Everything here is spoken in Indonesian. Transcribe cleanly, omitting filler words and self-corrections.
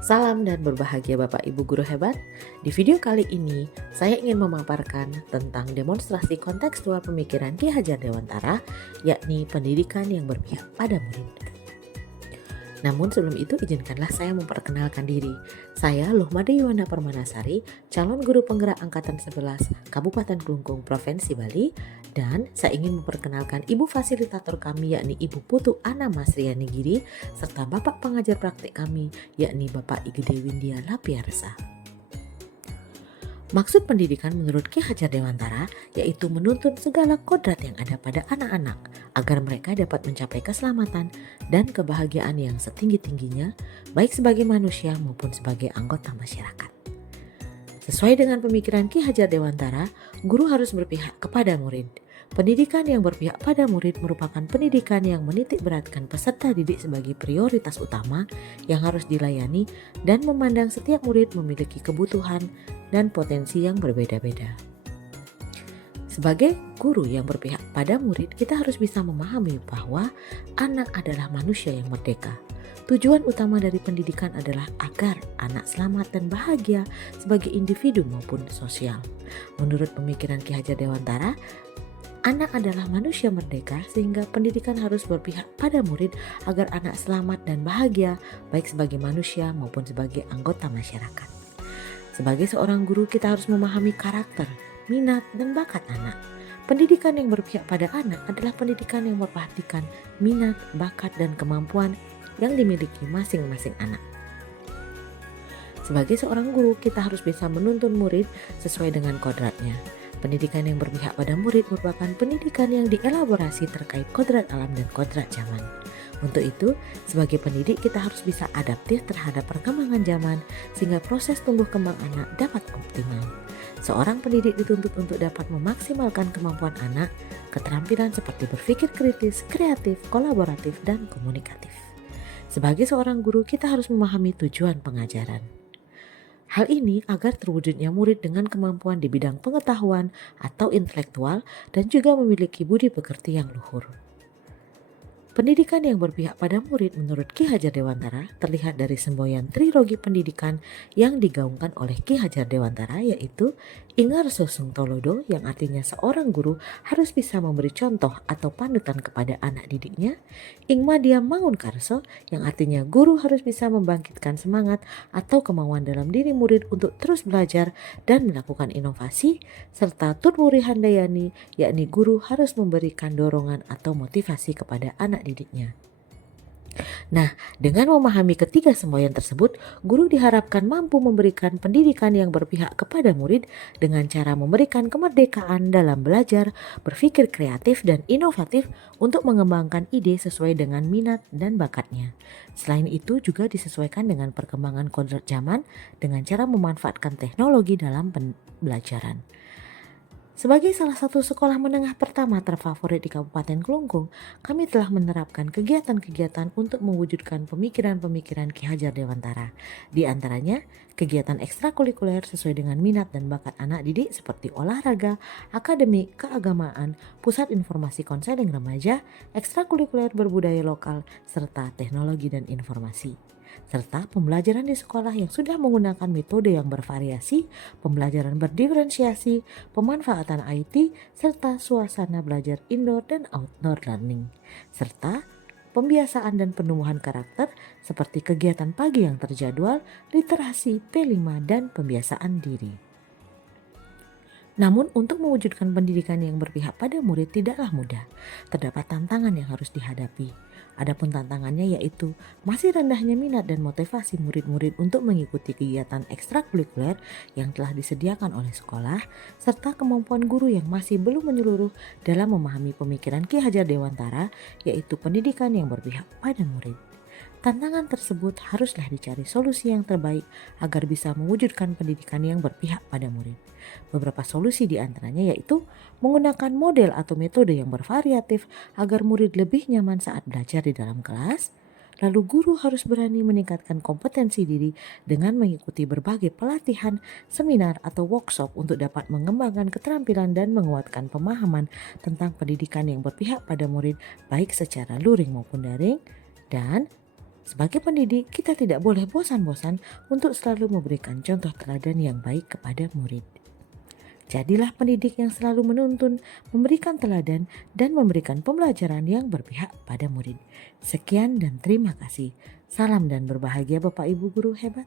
Salam dan berbahagia Bapak Ibu guru hebat. Di video kali ini, saya ingin memaparkan tentang demonstrasi kontekstual pemikiran Ki Hajar Dewantara, yakni pendidikan yang berpihak pada murid. Namun sebelum itu izinkanlah saya memperkenalkan diri. Saya Luhmade Yuwana Permanasari, calon guru penggerak Angkatan 11 Kabupaten Klungkung, Provinsi Bali. Dan saya ingin memperkenalkan ibu fasilitator kami yakni Ibu Putu Ana Masriani Giri, serta Bapak pengajar praktik kami yakni Bapak Igede Windia Lapiarsa. Maksud pendidikan menurut Ki Hajar Dewantara yaitu menuntun segala kodrat yang ada pada anak-anak agar mereka dapat mencapai keselamatan dan kebahagiaan yang setinggi-tingginya baik sebagai manusia maupun sebagai anggota masyarakat. Sesuai dengan pemikiran Ki Hajar Dewantara, guru harus berpihak kepada murid. Pendidikan yang berpihak pada murid merupakan pendidikan yang menitik beratkan peserta didik sebagai prioritas utama yang harus dilayani dan memandang setiap murid memiliki kebutuhan dan potensi yang berbeda-beda. Sebagai guru yang berpihak pada murid, kita harus bisa memahami bahwa anak adalah manusia yang merdeka. Tujuan utama dari pendidikan adalah agar anak selamat dan bahagia sebagai individu maupun sosial. Menurut pemikiran Ki Hajar Dewantara, anak adalah manusia merdeka sehingga pendidikan harus berpihak pada murid agar anak selamat dan bahagia baik sebagai manusia maupun sebagai anggota masyarakat. Sebagai seorang guru kita harus memahami karakter, minat, dan bakat anak. Pendidikan yang berpihak pada anak adalah pendidikan yang memperhatikan minat, bakat, dan kemampuan yang dimiliki masing-masing anak. Sebagai seorang guru, kita harus bisa menuntun murid sesuai dengan kodratnya. Pendidikan yang berpihak pada murid merupakan pendidikan yang dielaborasi terkait kodrat alam dan kodrat zaman. Untuk itu, sebagai pendidik kita harus bisa adaptif terhadap perkembangan zaman sehingga proses tumbuh kembang anak dapat optimal. Seorang pendidik dituntut untuk dapat memaksimalkan kemampuan anak, keterampilan seperti berpikir kritis, kreatif, kolaboratif, dan komunikatif. Sebagai seorang guru, kita harus memahami tujuan pengajaran. Hal ini agar terwujudnya murid dengan kemampuan di bidang pengetahuan atau intelektual dan juga memiliki budi pekerti yang luhur. Pendidikan yang berpihak pada murid menurut Ki Hajar Dewantara terlihat dari semboyan trilogi pendidikan yang digaungkan oleh Ki Hajar Dewantara, yaitu Ingarso Sung Tolodo yang artinya seorang guru harus bisa memberi contoh atau panutan kepada anak didiknya, Ingmadia Mangunkarso yang artinya guru harus bisa membangkitkan semangat atau kemauan dalam diri murid untuk terus belajar dan melakukan inovasi, serta Tutwuri Handayani yakni guru harus memberikan dorongan atau motivasi kepada anak didiknya. Nah, dengan memahami ketiga semboyan tersebut, guru diharapkan mampu memberikan pendidikan yang berpihak kepada murid dengan cara memberikan kemerdekaan dalam belajar, berpikir kreatif dan inovatif untuk mengembangkan ide sesuai dengan minat dan bakatnya. Selain itu juga disesuaikan dengan perkembangan kodrat zaman dengan cara memanfaatkan teknologi dalam pembelajaran. Sebagai salah satu sekolah menengah pertama terfavorit di Kabupaten Klungkung, kami telah menerapkan kegiatan-kegiatan untuk mewujudkan pemikiran-pemikiran Ki Hajar Dewantara. Di antaranya, kegiatan ekstrakurikuler sesuai dengan minat dan bakat anak didik seperti olahraga, akademik, keagamaan, pusat informasi konseling remaja, ekstrakurikuler berbudaya lokal, serta teknologi dan informasi. Serta pembelajaran di sekolah yang sudah menggunakan metode yang bervariasi, pembelajaran berdiferensiasi, pemanfaatan IT, serta suasana belajar indoor dan outdoor learning. Serta pembiasaan dan penumbuhan karakter seperti kegiatan pagi yang terjadwal, literasi, P5, dan pembiasaan diri. Namun untuk mewujudkan pendidikan yang berpihak pada murid tidaklah mudah. Terdapat tantangan yang harus dihadapi. Adapun tantangannya yaitu masih rendahnya minat dan motivasi murid-murid untuk mengikuti kegiatan ekstrakurikuler yang telah disediakan oleh sekolah, serta kemampuan guru yang masih belum menyeluruh dalam memahami pemikiran Ki Hajar Dewantara, yaitu pendidikan yang berpihak pada murid. Tantangan tersebut haruslah dicari solusi yang terbaik agar bisa mewujudkan pendidikan yang berpihak pada murid. Beberapa solusi diantaranya yaitu menggunakan model atau metode yang bervariatif agar murid lebih nyaman saat belajar di dalam kelas. Lalu guru harus berani meningkatkan kompetensi diri dengan mengikuti berbagai pelatihan, seminar, atau workshop untuk dapat mengembangkan keterampilan dan menguatkan pemahaman tentang pendidikan yang berpihak pada murid baik secara luring maupun daring. Dan Sebagai pendidik, kita tidak boleh bosan-bosan untuk selalu memberikan contoh teladan yang baik kepada murid. Jadilah pendidik yang selalu menuntun, memberikan teladan, dan memberikan pembelajaran yang berpihak pada murid. Sekian dan terima kasih. Salam dan berbahagia Bapak Ibu guru hebat.